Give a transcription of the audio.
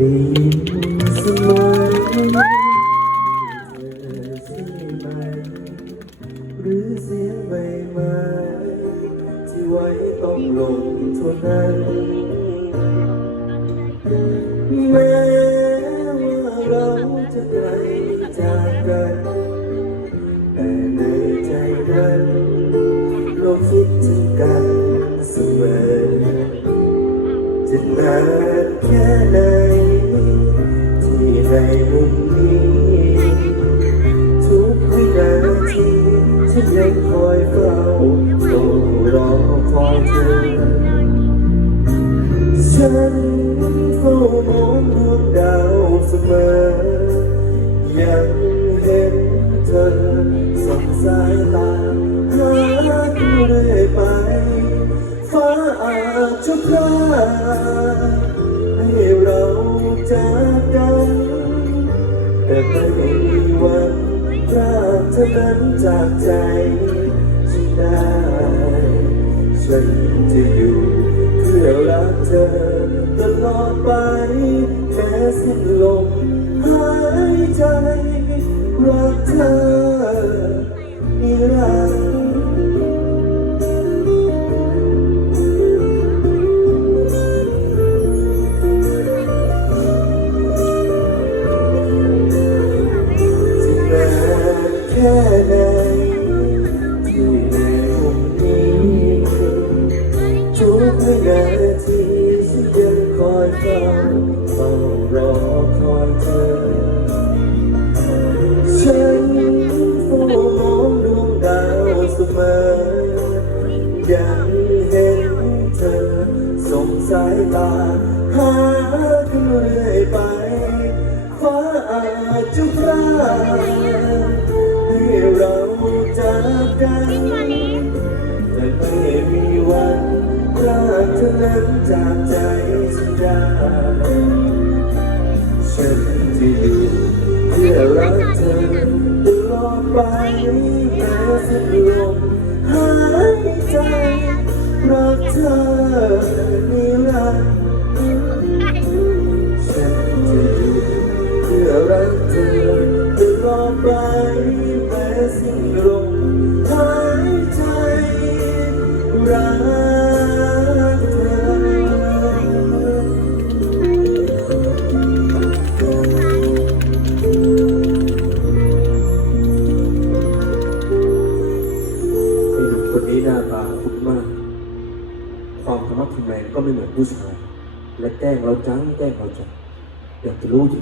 ด้ยินเสมอเธอใช่ไหมรือเสียงใบไม้ที่ไว้ต้องลงเท่านั้นแม้ว่าเราจะไกลจากกัน แต่ในใจนั้นเราคิดถึงกันเสมอจะนานแค่ไหน ที่ในมุมนี้ทุกวินาทีฉันยังคอยเฝ้าเฝ้ารอคอยเธอฉันเฝ้ามองดวงดาวเสมอ ยังเห็นเธอส่องสายตาหาดูเรื่อยไป ฟ้าอาจจะพรากให้เรา จากกัน แต่ไม่มีวันพรากเธอนั้นจากใจฉันได้ฉันจะอยู่เพื่อรักเธอตลอดไปแม้สิ้นลมหายใจรักเธอนิรันดร์ น จากใจฉันได้ฉันจะอยู่เพื่อรักเธอตลอดไปแม้สิ้นลมหายใจรักเธอนิรันดร์ฉันจะอยู่เพื่อรักเธอตลอดไปแม้สิ้นลมหายใจรัก หนุ่มคนนี้หน้าตาคุ้นมาก ความธรรมะทแมงก็ไม่เหมือนผู้ชาย และแกล้งเราจังแกล้งเราจังอยากจะรู้จ